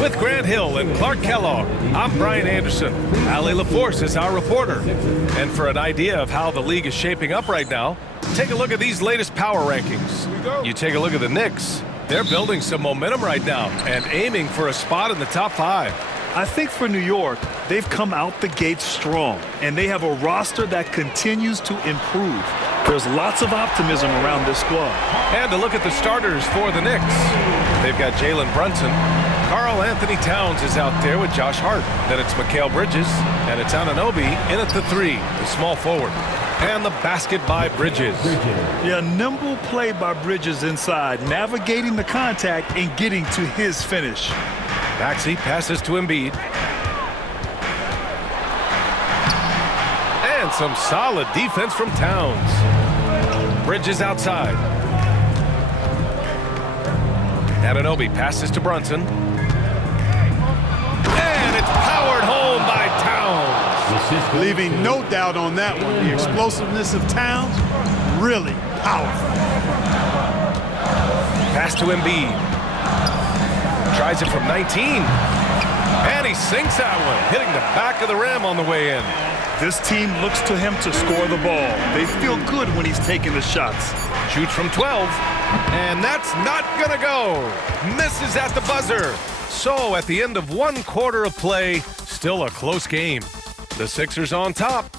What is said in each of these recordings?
With Grant Hill and Clark Kellogg, I'm Brian Anderson. Allie LaForce is our reporter. And for an idea of how the league is shaping up right now, take a look at these latest power rankings. You take a look at the Knicks. They're building some momentum right now and aiming for a spot in the top 5. I think for New York, they've come out the gate strong, and they have a roster that continues to improve. There's lots of optimism around this squad. And to look at the starters for the Knicks, they've got Jalen Brunson. Karl Anthony Towns is out there with Josh Hart. Then it's Mikal Bridges, and it's Anunoby in at the 3, the small forward. And the basket by Bridges. Yeah, nimble play by Bridges inside, navigating the contact and getting to his finish. Maxey passes to Embiid. And some solid defense from Towns. Bridges outside. Anunoby passes to Brunson. And it's powered home by Towns. Leaving no doubt on that one. The explosiveness of Towns, really powerful. Pass to Embiid. Tries it from 19. And he sinks that one, hitting the back of the rim on the way in. This team looks to him to score the ball. They feel good when he's taking the shots. Shoots from 12. And that's not going to go. Misses at the buzzer. So at the end of 1 quarter of play, still a close game. The Sixers on top.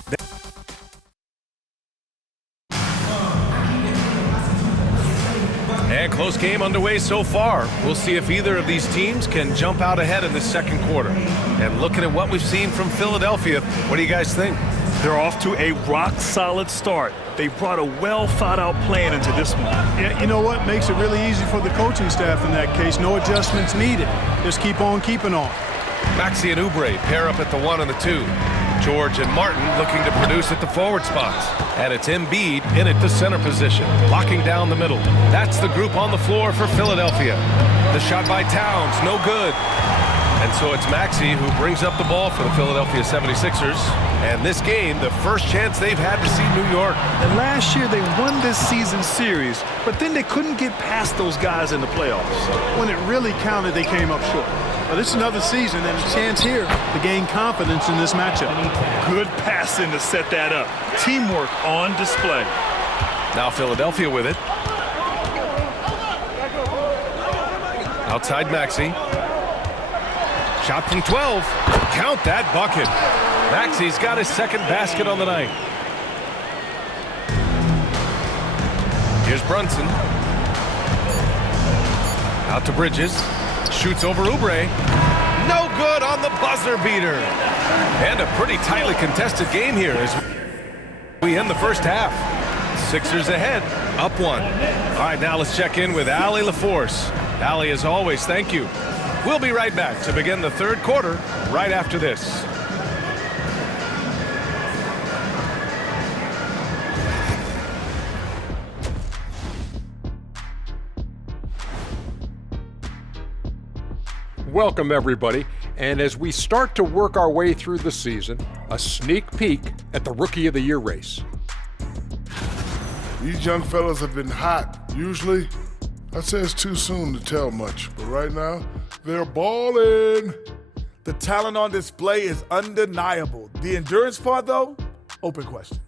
And close game underway so far. We'll see if either of these teams can jump out ahead in the second quarter. And looking at what we've seen from Philadelphia, what do you guys think? They're off to a rock-solid start. They brought a well-thought-out plan into this one. Yeah, you know what? Makes it really easy for the coaching staff in that case. No adjustments needed. Just keep on keeping on. Maxey and Oubre pair up at the 1 and the 2. George and Martin looking to produce at the forward spots. And it's Embiid in at the center position, locking down the middle. That's the group on the floor for Philadelphia. The shot by Towns, no good. And so it's Maxey who brings up the ball for the Philadelphia 76ers. And this game, the first chance they've had to see New York. And last year they won this season series, but then they couldn't get past those guys in the playoffs. When it really counted, they came up short. But it's another season and a chance here to gain confidence in this matchup. Good passing to set that up. Teamwork on display. Now Philadelphia with it. Outside Maxey. Shot from 12. Count that bucket. Maxey's got his second basket on the night. Here's Brunson. Out to Bridges. Shoots over Oubre. No good on the buzzer beater. And a pretty tightly contested game here as we end the first half. Sixers ahead, up 1. All right, now let's check in with Allie LaForce. Allie, as always, thank you. We'll be right back to begin the third quarter right after this. Welcome, everybody. And as we start to work our way through the season, a sneak peek at the Rookie of the Year race. These young fellas have been hot. Usually, I'd say it's too soon to tell much, but right now, they're balling. The talent on display is undeniable. The endurance part, though, open question.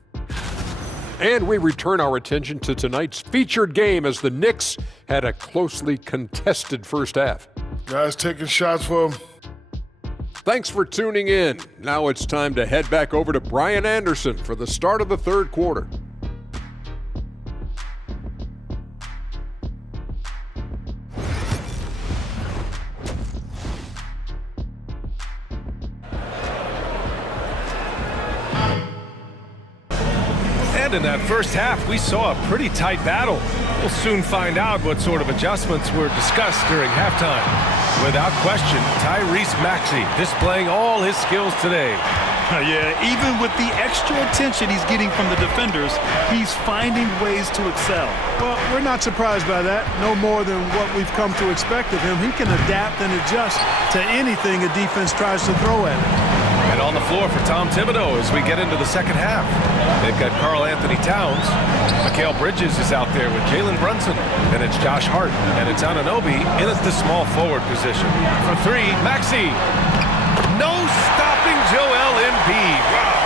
And we return our attention to tonight's featured game as the Knicks had a closely contested first half. Guys taking shots for them. Thanks for tuning in. Now it's time to head back over to Brian Anderson for the start of the third quarter. And in that first half, we saw a pretty tight battle. We'll soon find out what sort of adjustments were discussed during halftime. Without question, Tyrese Maxey displaying all his skills today. Yeah, even with the extra attention he's getting from the defenders, he's finding ways to excel. Well, we're not surprised by that. No more than what we've come to expect of him. He can adapt and adjust to anything a defense tries to throw at him. And on the floor for Tom Thibodeau as we get into the second half. They've got Karl Anthony Towns. Mikal Bridges is out there with Jalen Brunson. Then it's Josh Hart. And it's Anunoby in at the small forward position. For three, Maxey. No stopping Joel Embiid. Wow.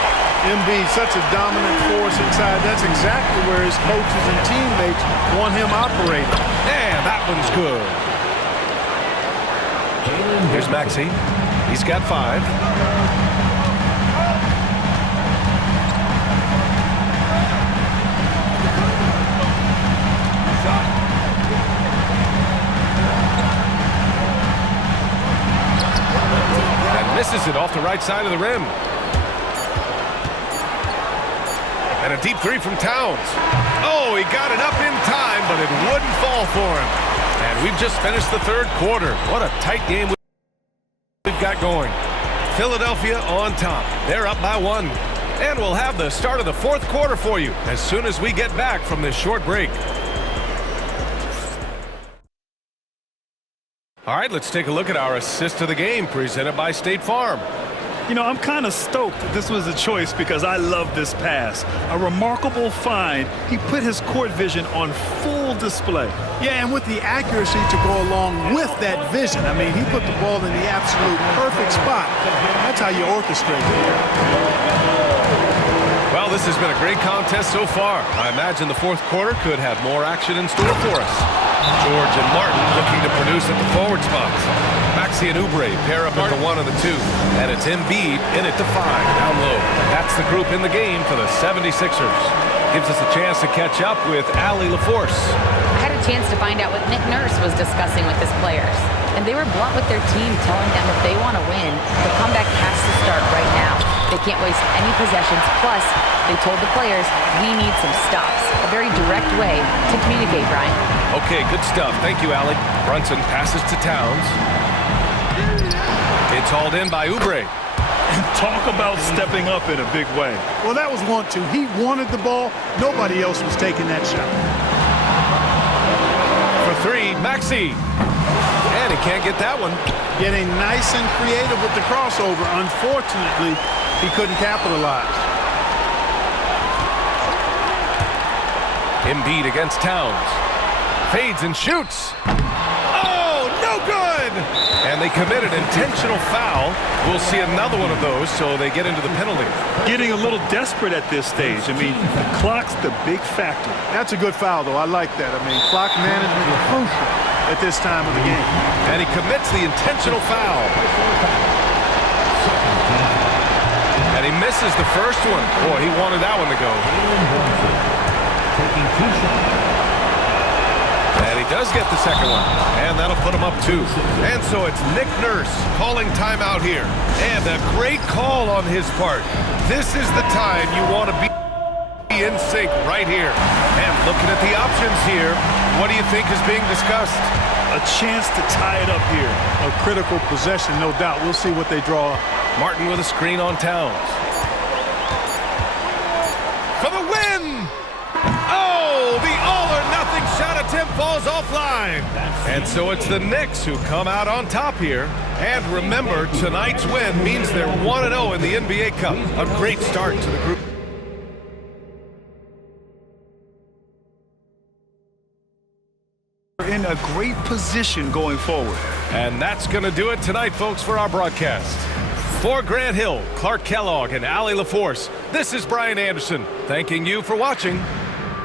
Embiid, such a dominant force inside. That's exactly where his coaches and teammates want him operating. And that one's good. Here's Maxey. He's got 5. And misses it off the right side of the rim. And a deep 3 from Towns. Oh, he got it up in time, but it wouldn't fall for him. And we've just finished the third quarter. What a tight game we've got going. Philadelphia on top. They're up by 1. And we'll have the start of the fourth quarter for you as soon as we get back from this short break. All right, let's take a look at our assist of the game presented by State Farm. You know, I'm kind of stoked that this was a choice because I love this pass. A remarkable find. He put his court vision on full display. Yeah, and with the accuracy to go along with that vision. I mean, he put the ball in the absolute perfect spot. That's how you orchestrate it. Well, this has been a great contest so far. I imagine the fourth quarter could have more action in store for us. George and Martin looking to produce at the forward spots. Maxey and Oubre pair up at the 1 and the 2. And it's Embiid in at the 5 down low. That's the group in the game for the 76ers. Gives us a chance to catch up with Allie LaForce. I had a chance to find out what Nick Nurse was discussing with his players. And they were blunt with their team, telling them if they want to win, the comeback has to start right now. They can't waste any possessions. Plus, they told the players, we need some stops. A very direct way to communicate, Brian. Okay, good stuff. Thank you, Allie. Brunson passes to Towns. It's hauled in by Oubre. Talk about stepping up in a big way. Well, that was want to. He wanted the ball. Nobody else was taking that shot. For 3, Maxey. And he can't get that one. Getting nice and creative with the crossover. Unfortunately, he couldn't capitalize. Embiid against Towns. Fades and shoots. Oh, no good! And they commit an intentional foul. We'll see another one of those, so they get into the penalty. Getting a little desperate at this stage. I mean, the clock's the big factor. That's a good foul, though. I like that. I mean, clock management is crucial at this time of the game. And he commits the intentional foul. And he misses the first one. Boy, he wanted that one to go. And he does get the second one. And that'll put him up 2. And so it's Nick Nurse calling timeout here. And a great call on his part. This is the time you want to be in sync right here. And looking at the options here, what do you think is being discussed? A chance to tie it up here. A critical possession, no doubt. We'll see what they draw up. Martin with a screen on Towns. For the win! Oh, the all-or-nothing shot attempt falls offline. And so it's the Knicks who come out on top here. And remember, tonight's win means they're 1-0 in the NBA Cup. A great start to the group. In a great position going forward. And that's going to do it tonight, folks, for our broadcast. For Grant Hill, Clark Kellogg, and Allie LaForce, this is Brian Anderson, thanking you for watching.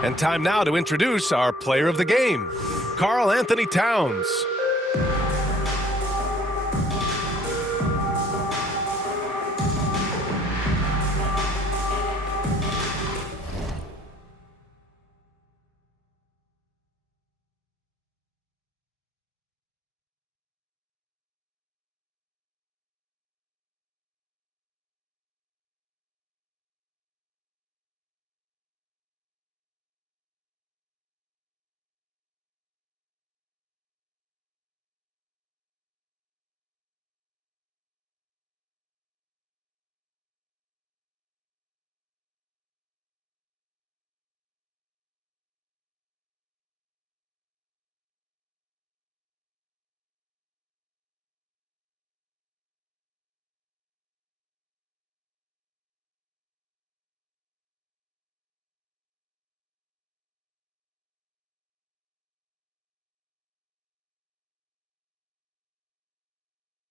And time now to introduce our player of the game, Karl Anthony Towns.